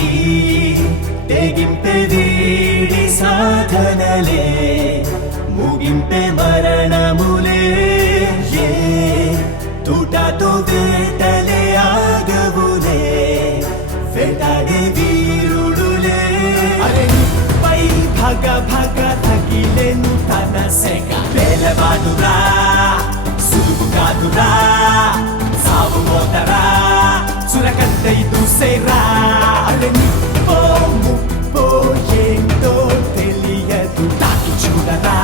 ఈ తెగింపే వీడి సాధనలే ముగింపే మరణములే ఏ తూటాతో వేటలే ఆగవులే వేటాడే వీరుడులే అరే పై భగ భగ తగిలేను తన సెగ వేలవాడురా సులువు కాదురా సావు మోతరా చురకందై దూసేరా అరే నిప్పో ముప్పో ఏంటో తెలియదు తాకి చూడరా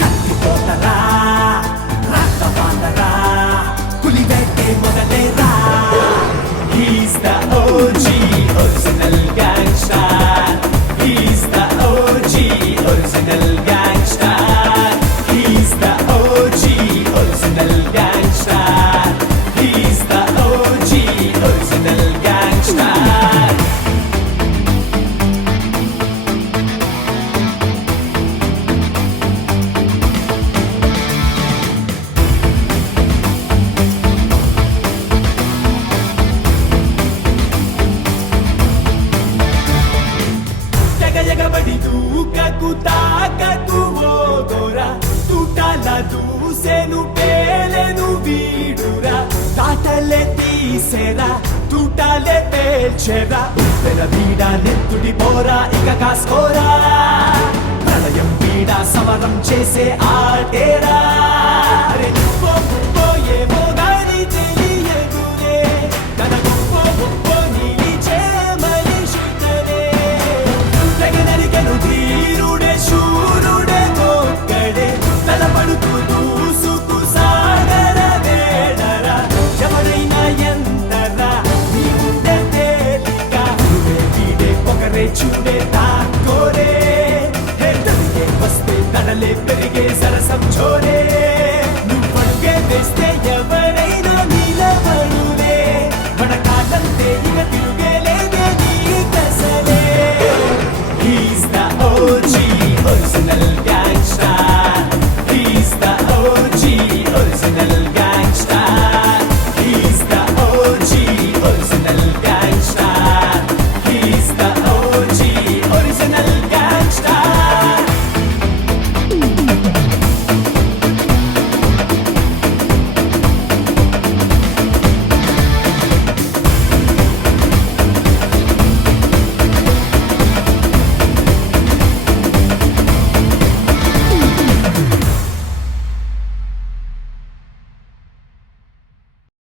కత్తిపోతరా రక్తపాతరా కులివేటే మొదలేరా He's the OG, original gangster. He's the OG, original gangster. He's the OG, original gangster. He's the OG, original gangster. ఎగబడి దూకకు తాకకు ఓ దొరా తూటాల దూసెను పేలెను వీడురా తాటలే తీసేరా తూటాలే పేల్చెరా పెర వీడా నెత్తుడి పోరా ఇక కాసుకోరా ప్రళయం వీడా సమరం చేసే ఆటేరా